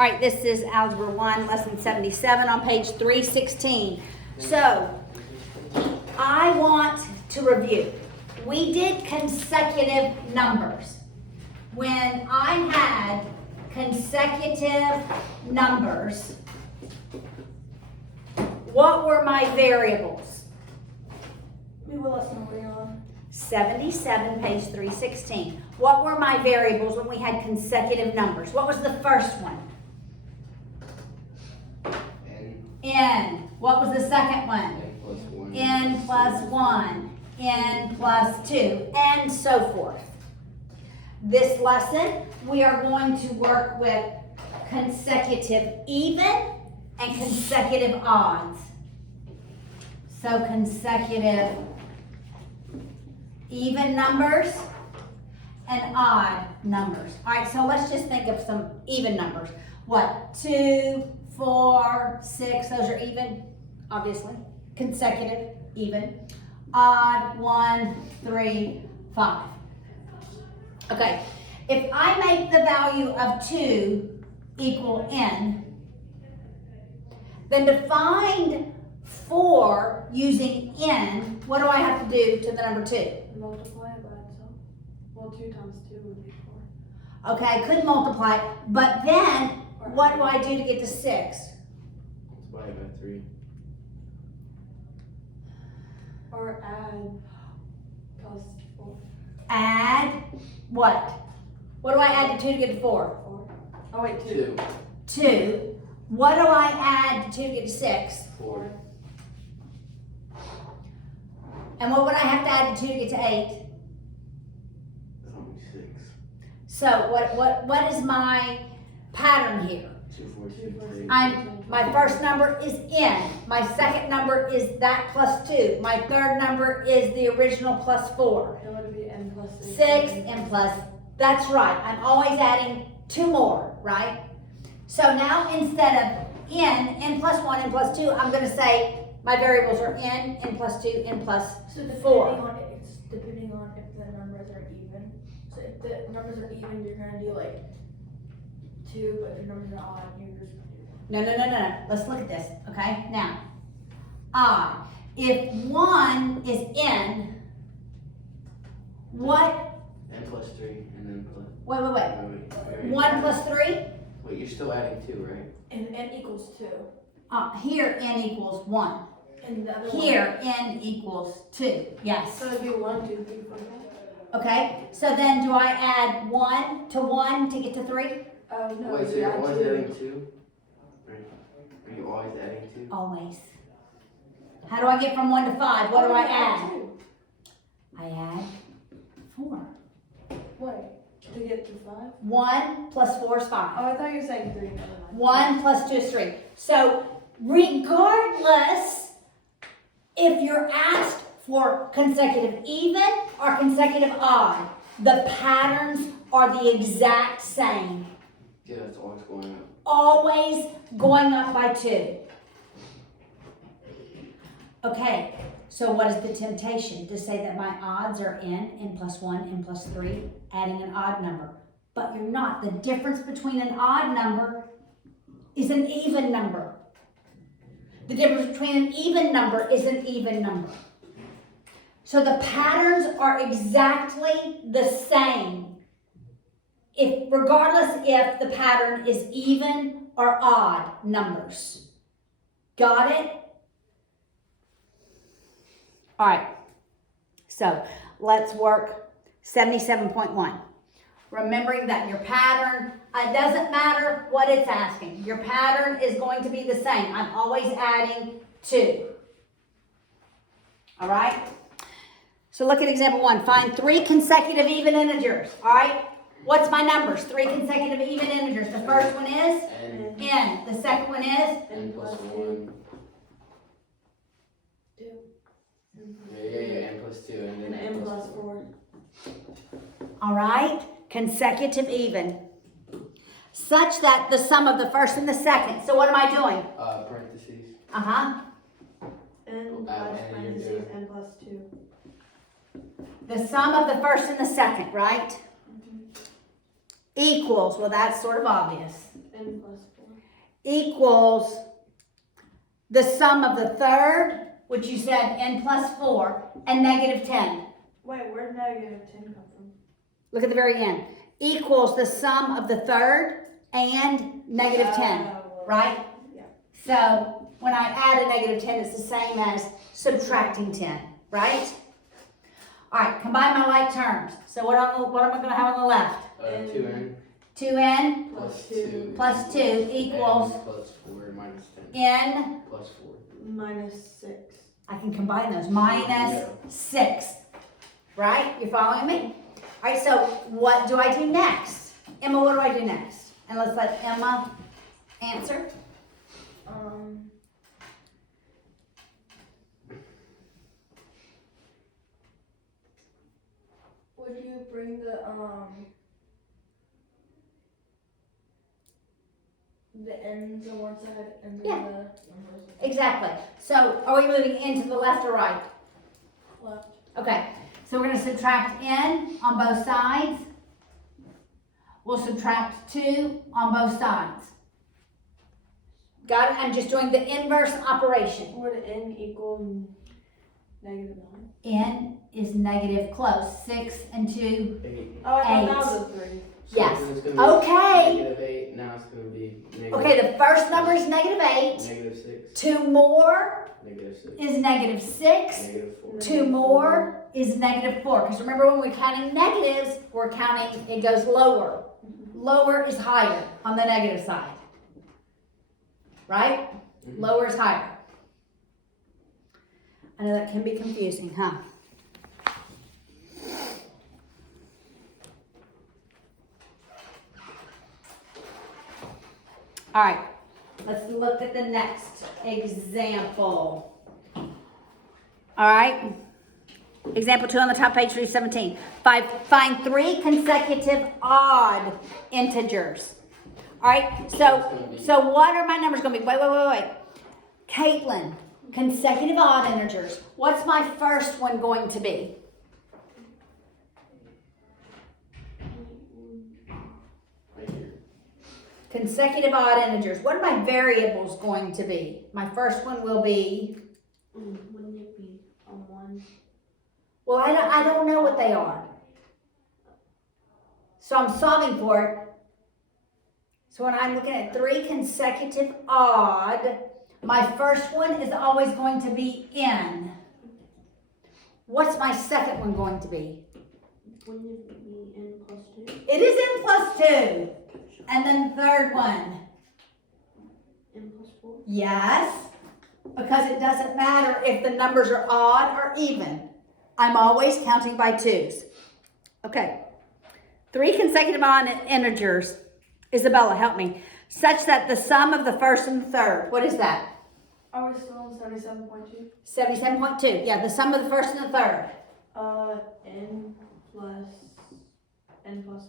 All right, this is Algebra 1, Lesson 77 on page 316. So, I want to review. We did consecutive numbers. When I had consecutive numbers, what were my variables? What lesson are we on? 77, page 316. What were my variables when we had consecutive numbers? What was the first one? N. What was the second one? N plus 1. N plus 2. And so forth. This lesson, we are going to work with consecutive even and consecutive odds. So consecutive even numbers and odd numbers. All right, so let's just think of some even numbers. What? 2, 4, 6, those are even, obviously. Consecutive, even. Odd, 1, 3, 5. Okay, if I make the value of 2 equal n, then to find 4 using n, what do I have to do to the number 2? Multiply it by itself. Well, 2 times 2 would be 4. Okay, I could multiply it, but then what do I do to get to 6? Multiply it by 3. Or add plus 4. Add what? What do I add to 2 to get to 4? 4. Oh wait, 2. 2. What do I add to 2 to get to 6? 4. And what would I have to add to 2 to get to 8? That's only 6. So what is my pattern here? 2, 4, 6, 8. My first number is n. My second number is that plus 2. My third number is the original plus 4. It would be n plus 6. 6 and plus, that's right. I'm always adding 2 more, right? So now instead of n plus 1, n plus 2, I'm going to say my variables are n plus 2, n plus So 4. it's depending on if the numbers are even. So if the numbers are even, you're gonna do like 2, but if the numbers are odd, you're just gonna do No. Let's look at this, okay? Now, odd. If 1 is n, what? N plus 3, and then plus. Wait. Wait. 1 plus 3? Wait, you're still adding 2, right? And n equals 2. Here, n equals 1. And the other Here, n equals 2. Yes. So it'd be 1, 2, 3, 4, 5. Okay, so then do I add 1 to 1 to get to 3? Oh no. Wait, so you you're add always 2. adding 2? Right? Are you always adding 2? Always. How do I get from 1 to 5? What do I you add? 2. I add 4. Wait, to get to 5? 1 plus 4 is 5. Oh, I thought you were saying 3. Never mind. 1 plus 2 is 3. So regardless if you're asked for consecutive even or consecutive odd, the patterns are the exact same. Yeah, that's always going up. Always going up by 2. Okay, so what is the temptation? To say that my odds are n plus 1, n plus 3, adding an odd number. But you're not. The difference between an odd number is an even number. The difference between an even number is an even number. So the patterns are exactly the same. Regardless if the pattern is even or odd numbers. Got it? All right. So let's work 77.1. Remembering that your pattern, it doesn't matter what it's asking. Your pattern is going to be the same. I'm always adding 2. All right? So look at example 1. Find 3 consecutive even integers. All right? What's my numbers? 3 consecutive even integers. The first one is N. n. The second one is N plus 1. 2. Yeah, N plus 2, and then And n plus 4. all right? Consecutive even. Such that the sum of the first and the second. So what am I doing? Parentheses. Uh-huh. N plus parentheses n plus 2. The sum of the first and the second, right? Equals, well, that's sort of obvious. N plus 4. equals the sum of the third, which you said n plus 4, and negative 10. Wait, where'd negative 10 come from? Look at the very end. Equals the sum of the third and negative 10, well, right? Yeah. So when I add a negative 10, it's the same as subtracting 10, right? All right, combine my like terms. So what am I going to have on the left? 2n 2n plus 2 2 plus 2 equals n plus 4 minus 10 n. plus 4. Minus 6. I can combine those. Minus 6, right? You following me? All right, so what do I do next? Emma, what do I do next? And let's let Emma answer. Would you bring the ends on one side and then Yeah. the numbers Exactly. So are we moving into the left or right? left? Okay, so we're going to subtract n on both sides. We'll subtract 2 on both sides. Got it? I'm just doing the inverse operation. Would n equal negative 9? N is negative close. 6 and 2. 8. Oh, I thought that 8. was a 3. Yes. So it's gonna be Okay. Negative 8. Now it's going to be negative, Okay, the first number is negative 8. negative 6. 2 more Negative 6. is negative 6. Negative 4. 2 more is negative 4. Because remember, when we're counting negatives, we're counting, it goes lower. Lower is higher on the negative side. Right? Mhm. Lower is higher. I know that can be confusing, huh? All right, let's look at the next example. All right, example 2 on the top page, 317. Find 3 consecutive odd integers. All right, so what are my numbers going to be? Wait. Caitlin, consecutive odd integers. What's my first one going to be? Right here. Consecutive odd integers. What are my variables going to be? My first one will be, Wouldn't it be a 1? well, I don't know what they are. So I'm solving for it. So when I'm looking at 3 consecutive odd, my first one is always going to be n. What's my second one going to be? Wouldn't it be n plus 2? It is n plus 2. And then the third one. N plus 4? Yes, because it doesn't matter if the numbers are odd or even. I'm always counting by 2s. Okay. 3 consecutive odd integers, Isabella, help me, such that the sum of the first and the third, what is that? Are we still on 77.2? 77.2. Yeah, the sum of the first and the third. N plus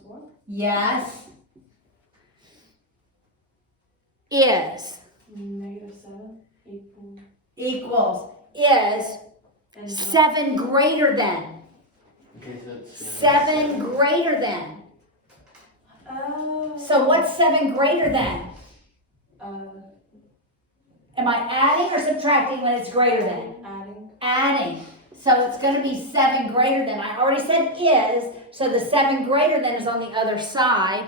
4? Yes. Is. Negative 7 Equals. Is. N plus 7 greater than. Okay, so it's 7 greater than. Oh. So what's 7 greater than? Am I adding or subtracting when it's greater than? Adding. Adding. So it's going to be 7 greater than. I already said is, so the 7 greater than is on the other side.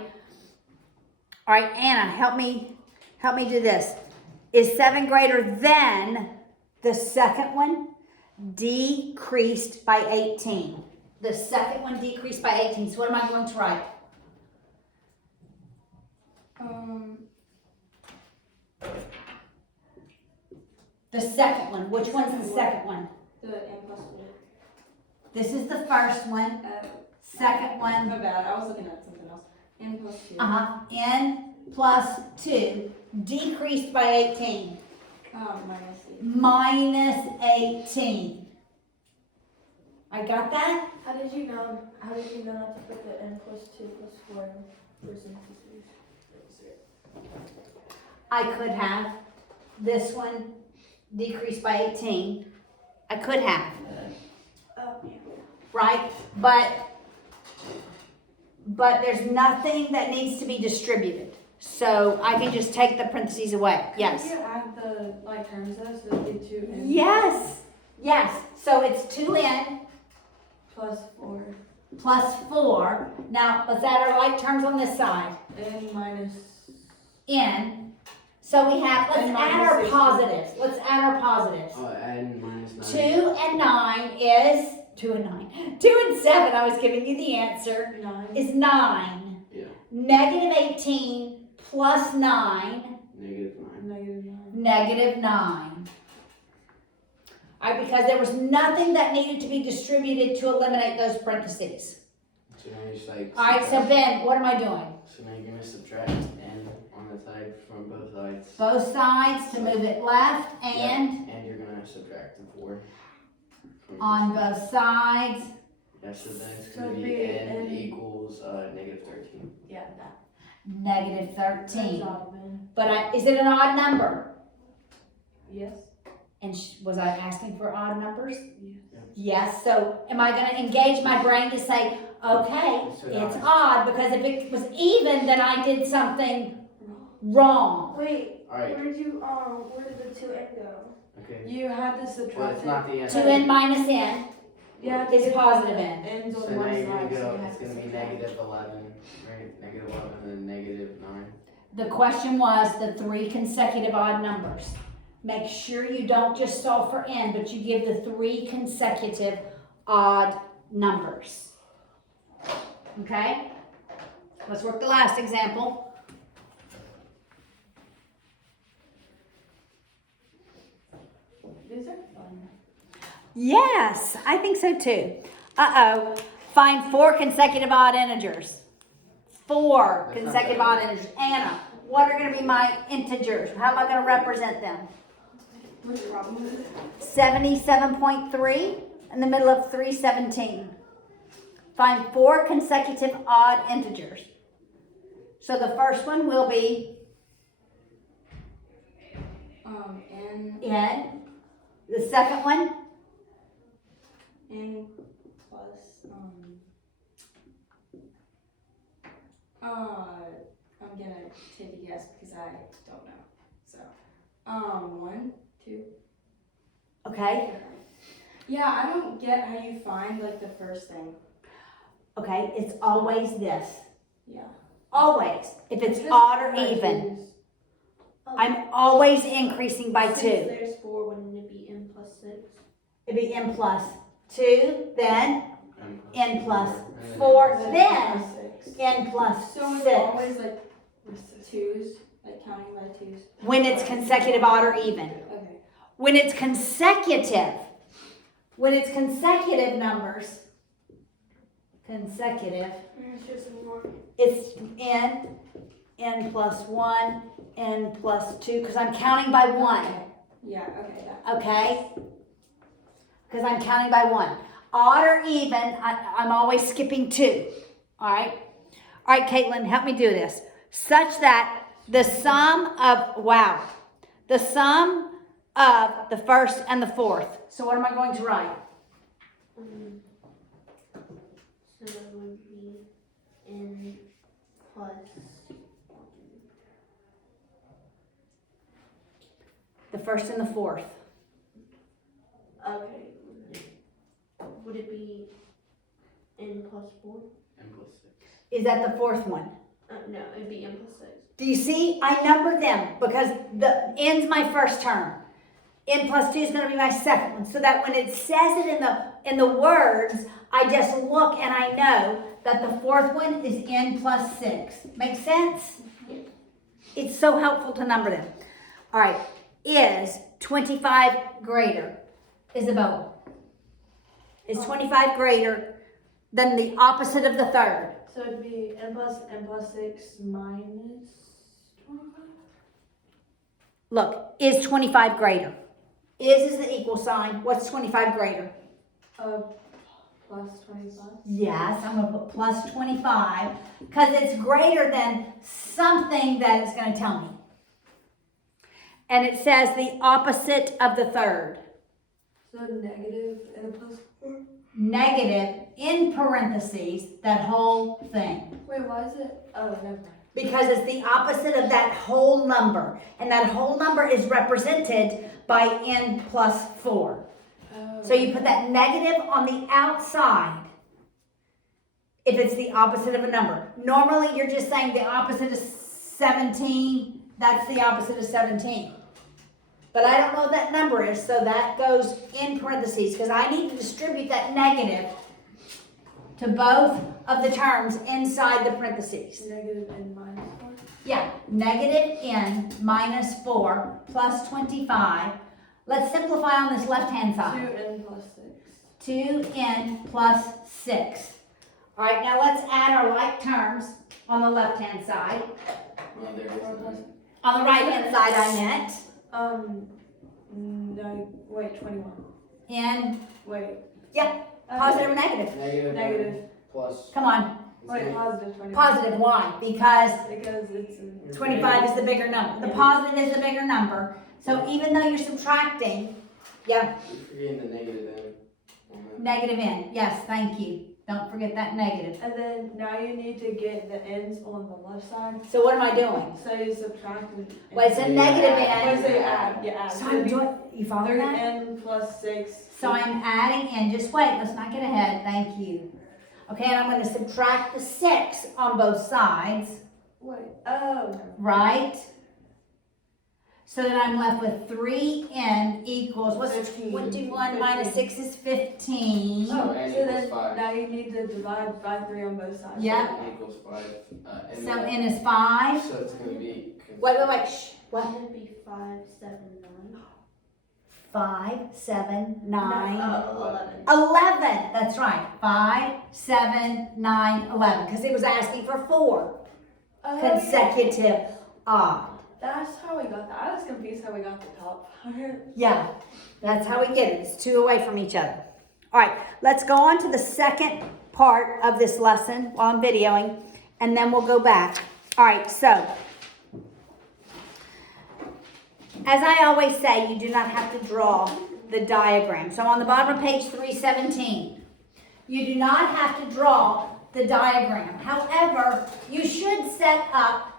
All right, Anna, help me do this. Is 7 greater than the second one decreased by 18? The second one decreased by 18. So what am I going to write? The second one. Which one's the second one? The N plus 4. This is the first one. Second one. My bad, I was looking at something else. N plus 2. N plus 2 decreased by 18. Minus 8. Minus 18. I got that? How did you know not to put the N plus 2 plus 4 in parentheses? I could have. This one decreased by 18. I could have. Oh, yeah. Right? But there's nothing that needs to be distributed. So I can just take the parentheses away, yes. Can you add the like terms though, so it'd be 2 n Yes, yes, so it's 2n plus 4 plus 4. Now, let's add our like terms on this side. n minus. N. So we have, let's And add minus our 16. positives. Let's add our positives. Oh, add minus 2 9. and 9 is, 2 and 9. 2 and 7, I was giving you the answer, 9. is 9. Yeah. Negative 18 plus 9, Negative 9. Negative 9. negative 9. All right, because there was nothing that needed to be distributed to eliminate those parentheses. So now you're just like. All right, so subtract. Ben, what am I doing? So now you're gonna subtract n on the side from both sides. Both sides to move it left and And you're gonna subtract the 4. from on this. both sides. Yeah, so then it's So gonna it'd be be n n equals negative 13. Yeah, that. Negative 13. That's odd, man. But is it an odd number? Yes. And was I asking for odd numbers? Yes. Yes. So am I going to engage my brain to say, okay, So it's now- odd, because if it was even, then I did something wrong. Wait, Alright, where did the 2n go? okay. You had to subtract Well, it's not the answer. 2n minus n. Yeah, is positive n. N's So on now one you're gonna side, so go, you have it's to gonna be subtract. negative 11, right? Negative 11 and then negative 9. The question was the 3 consecutive odd numbers. Make sure you don't just solve for n, but you give the 3 consecutive odd numbers. Okay? Let's work the last example. These are fun. Yes, I think so too. Uh-oh. Find 4 consecutive odd integers. 4 That's not consecutive bad. odd integers. Anna, what are going to be my integers? How am I going to represent them? What's the problem with it? 77.3 in the middle of 317. Find 4 consecutive odd integers. So the first one will be N n. The second one, N plus I'm gonna take a guess because I don't know. So 1, 2. okay? Yeah, I don't get how you find like the first thing. Okay, it's always this. Yeah. Always. If it's Just odd or by even, twos. I'm always increasing by 2. Since there's 4, wouldn't it be n plus 6? It'd be n plus 2, then n plus and then 4, Then then plus 6. n plus So it's 6. always like twos, like counting by twos. When it's consecutive, odd, or even. Okay. When it's consecutive numbers, consecutive, It's just more. it's n plus 1, n plus 2, because I'm counting by 1, Yeah, okay, that. okay? Because I'm counting by 1. Odd or even, I'm always skipping 2, all right? All right, Caitlin, help me do this. Such that the sum of, the sum of the first and the fourth. So what am I going to write? So that would be n plus. The first and the fourth. Okay. Would it be n plus 4? n plus 6. Is that the fourth one? No, it'd be n plus 6. Do you see? I numbered them because the n's my first term. N plus 2 is going to be my second one. So that when it says it in the words, I just look and I know that the fourth one is n plus 6. Make sense? Yeah. It's so helpful to number them. All right. Is 25 greater? Isabella. Is 25 greater than the opposite of the third? So it'd be n plus 6 minus 25? Look, is 25 greater? Is the equal sign. What's 25 greater? Plus 25? Yes, I'm going to put plus 25 because it's greater than something that it's going to tell me. And it says the opposite of the third. So negative n plus 4? Negative in parentheses, that whole thing. Wait, why is it? Oh, never mind. because it's the opposite of that whole number. And that whole number is represented by n plus 4. So you put that negative on the outside if it's the opposite of a number. Normally, you're just saying the opposite of 17, that's the opposite of 17. But I don't know what that number is, so that goes in parentheses, because I need to distribute that negative to both of the terms inside the parentheses. Negative n minus 4. Yeah, negative n minus 4 plus 25. Let's simplify on this left-hand side. 2n plus 6. 2n plus 6. All right, now let's add our like terms on the left-hand side. No, there is none. On the right-hand side, I meant. No, wait, 21. n, Wait. positive or negative? Negative. Plus. Come on, Wait, positive 21. positive, why? Because Because it's in 25 is the bigger number. The positive is the bigger number. So even though you're subtracting, yeah, You're forgetting the negative n. negative n. Yes, thank you. Don't forget that negative. And then now you need to get the ends on the left side. So what am I doing? So you subtract and Well, it's a negative Wait, so n. you add. You add. So I'm doing, you follow that? 3n plus 6. So I'm adding in, just wait, let's not get ahead, thank you. Okay, and I'm gonna subtract the 6 on both sides, Wait. Oh. right? So then I'm left with 3n equals, what's 15. 21 minus 6 is 15. So n So equals then 5. now you need to divide by 3 on both sides. Yeah. N equals 5. And So then- n is 5. So it's gonna be. Wait, shh, what? Wouldn't it be 5, 7, 9? 5, 7, 9. 11. 11, that's right. 5, 7, 9, 11. Because it was asking for 4 Oh, consecutive odd. That's how we got that. I was confused how we got the top part. Yeah, that's how we get it. It's 2 away from each other. All right, let's go on to the second part of this lesson while I'm videoing, and then we'll go back. All right, so as I always say, you do not have to draw the diagram. So on the bottom of page 317, you do not have to draw the diagram. However, you should set up,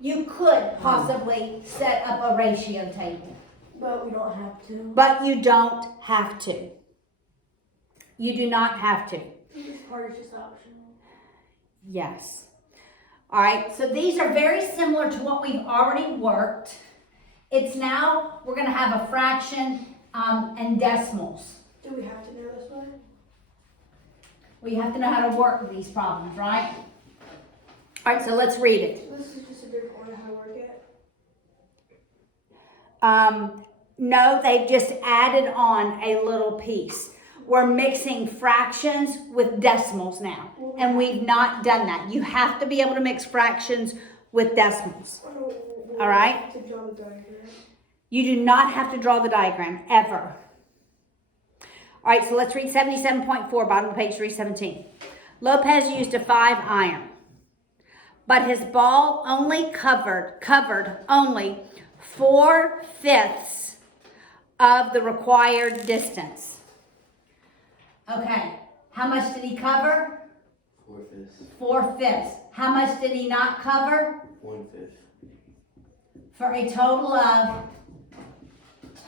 you could possibly set up a ratio table, But we don't have to. but you don't have to. You do not have to. This part is just optional. Yes. All right, so these are very similar to what we've already worked. It's now, we're going to have a fraction and decimals. Do we have to know this one? We have to know how to work these problems, right? All right, so let's read it. This is just a different order how to work it. No, they've just added on a little piece. We're mixing fractions with decimals now, and we've not done that. You have to be able to mix fractions with decimals. All right? To draw the diagram. You do not have to draw the diagram, ever. All right, so let's read 77.4, bottom of page 317. Lopez used a 5 iron, but his ball only covered only 4/5 of the required distance. Okay, how much did he cover? 4/5. 4/5. How much did he not cover? 1/5. For a total of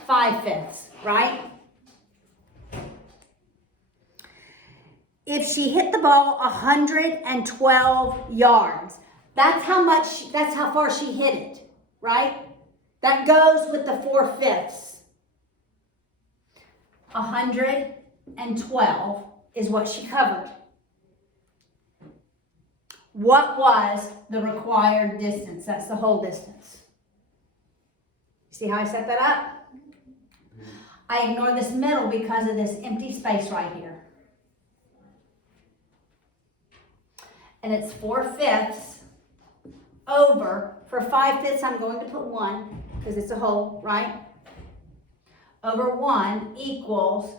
5/5, right? If she hit the ball 112 yards, that's how far she hit it, right? That goes with the 4/5. 112 is what she covered. What was the required distance? That's the whole distance. See how I set that up? I ignore this middle because of this empty space right here. And it's 4/5 over, for 5/5 I'm going to put 1 because it's a whole, right? Over 1 equals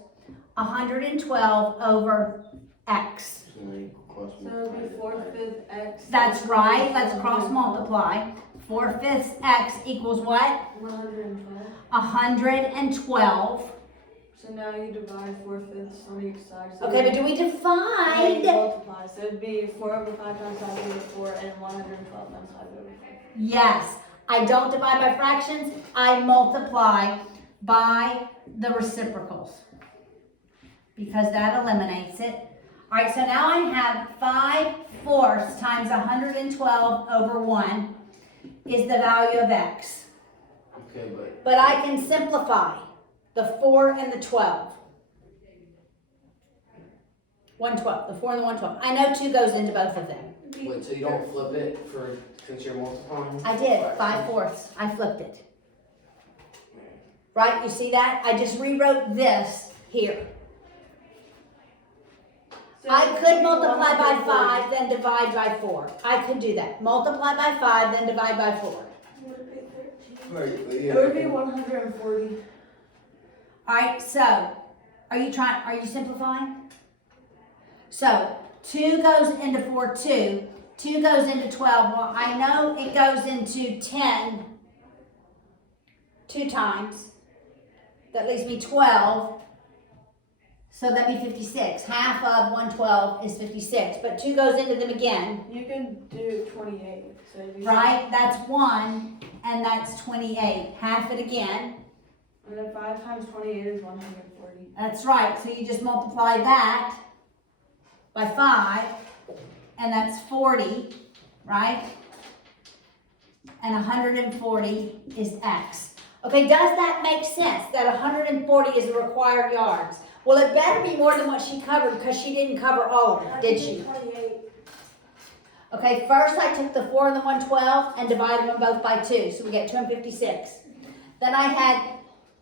112 over x. So now you cross So it'll be 4/5 x. That's right, let's cross multiply. 4/5 x equals what? 112. 112. So now you divide 4/5 on each side. So Okay, but do we then you divide? multiply. So it'd be 4/5 times 5 over 4 and 112 times 5 over 4. Yes, I don't divide by fractions, I multiply by the reciprocals. Because that eliminates it. All right, so now I have 5/4 times 112 over 1 is the value of x. Okay, But I can simplify the 4 and the 12. 112, the 4 and the 112. I know 2 goes into both of them. wait, so you don't flip it since you're multiplying? I did, 5/4. I flipped it. Right, you see that? I just rewrote this here. So I it'd could be multiply by 140. 5, then divide by 4. I could do that. Multiply by 5, then divide by 4. Would it be 13? Right, It would be 140. All right, so are you simplifying? So 2 goes into 4, 2. 2 goes into 12. Well, I know it goes into 10 2 times. That leaves me 12. So that'd be 56. Half of 112 is 56. But 2 goes into them again. You can do 28. So it'd be Right? That's 1, and that's 28. Half it again. And then 5 times 28 is 140. That's right. So you just multiply that by 5, and that's 40, right? And 140 is x. Okay, does that make sense? That 140 is the required yards. Well, it better be more than what she covered because she didn't cover all of it, did she? 28. Okay, first I took the 4 and the 112 and divided them both by 2, so we get 2 and 56. Then I had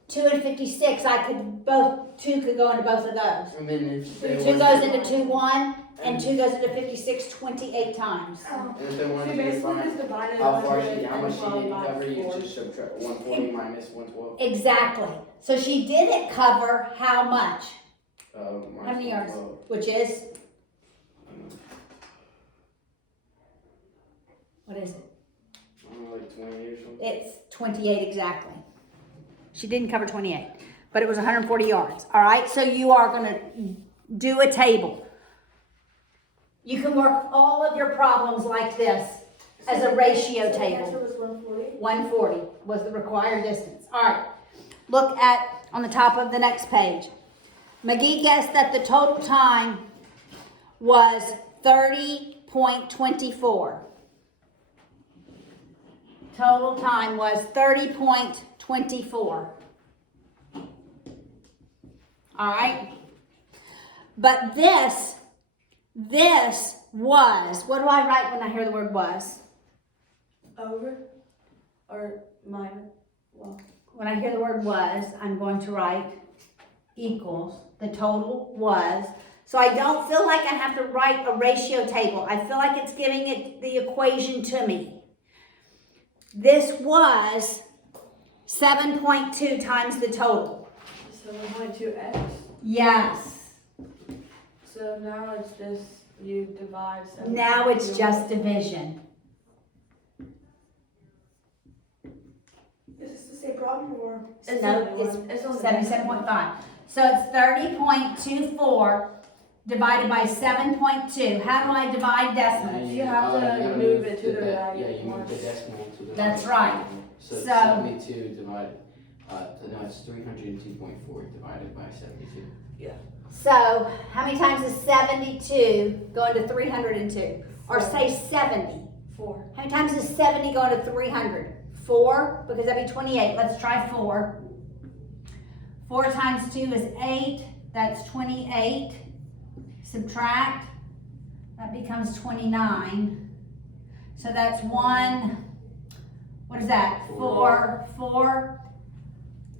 2 and 56. 2 could go into both of those. And then if they 2 wanted goes to- into 2, 1, and 2 goes into 56 28 times. And if they So wanted you to basically find just divided how much she needed 112 to by cover, you 4. just subtract 140 minus 112. Exactly. So she didn't cover how much, Minus how many yards, 112. which is, what is it? I don't know, like 20 or something. It's 28 exactly. She didn't cover 28, but it was 140 yards. All right, so you are going to do a table. You can work all of your problems like this as a ratio So the answer table. was 140? 140 was the required distance. All right, look at on the top of the next page. McGee guessed that the total time was 30.24. Total time was 30.24. All right? But this was, what do I write when I hear the word was? Over? Or minus? Well, When I hear the word was, I'm going to write equals. The total was. So I don't feel like I have to write a ratio table. I feel like it's giving it the equation to me. This was 7.2 times the total. 7.2x. Yes. So now it's just, you divide 7. Now it's just division. Is this the same problem or? It's No, only it's one. It's only 77.5. So it's 30.24 divided by 7.2. How do I divide decimals? You have to gotta move it to the Yeah, value you move the once. decimal to the That's value. right. So, So- 72 divided, so now it's 302.4 divided by 72. So how many times is 72 going to 302? Or say 70. 4. How many times is 70 going to 300? 4, because that'd be 28. Let's try 4. 4 times 2 is 8. That's 28. Subtract. That becomes 29. So that's 1. What is that? 4. 4.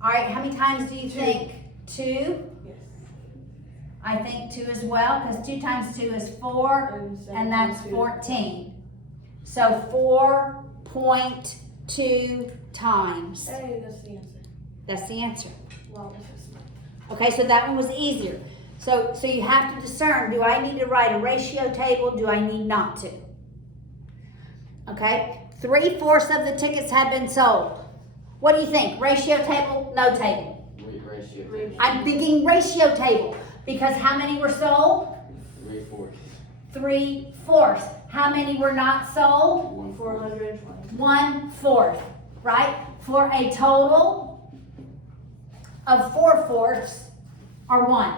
All right, how many times do you think? 2? Yes. I think 2 as well, because 2 times 2 is 4. And that's 14. So 4.2 times. Hey, that's the answer. That's the answer. Wow, this is Okay, so that one was easier. So you have to discern, do I need to write a ratio table? Do I need not to? Okay, 3/4 of the tickets have been sold. What do you think? Ratio table, no table? Ratio table. I'm thinking ratio table, because how many were sold? 3/4. 3/4. How many were not sold? 1/4. 420. 1/4, right? For a total of 4/4 are 1.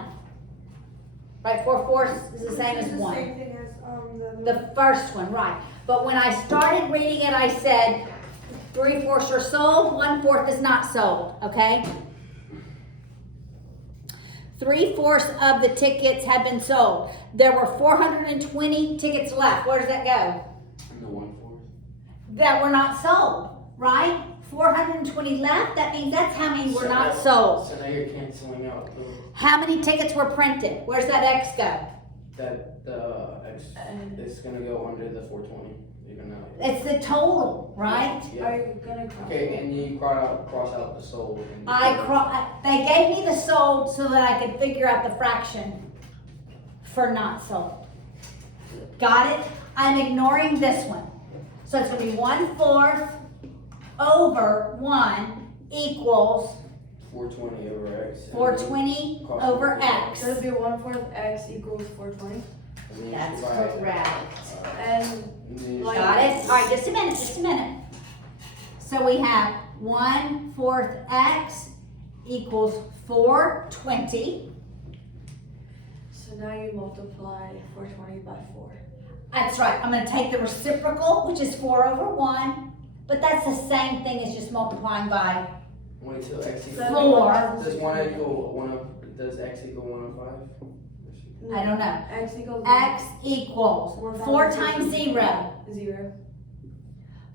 Right, 4/4 is the same as 1. Same thing as, The first one, right. But when I started reading it, I said 3/4 are sold, 1/4 is not sold, okay? 3/4 of the tickets have been sold. There were 420 tickets left. Where does that go? And the 1/4. That were not sold, right? 420 left, that means that's how many were not sold. So now you're canceling out How many tickets were printed? Where's that X go? that the X is gonna go under the 420, even though. It's the total, right? Yeah. Are you gonna cross? Okay, and you cross out the sold. And They gave me the sold so that I could figure out the fraction for not sold. Got it? I'm ignoring this one. So it's gonna be 1/4 over 1 equals 420 over X. and 420 cross over out X. So it'd be 1/4 X equals 420. and then That's divide, correct. And and then you Like- Got it? All right, just a minute. So we have 1/4 X equals 420. so now you multiply 420 by 4. That's right. I'm going to take the reciprocal, which is 4 over 1. But that's the same thing as just multiplying by Wait till X So equals. that'd be 4. 1,000. Does 1 equal 1 of, does X equal 105? I don't know. X equals X equals 4 times 0, 0,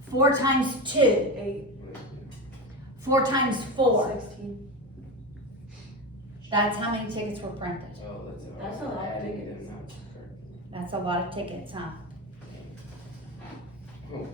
4 times 2, 8, 4 times 4. 16. That's how many tickets were printed. Oh, That's a lot of adding tickets. them up. That's a lot of tickets, huh? Oh,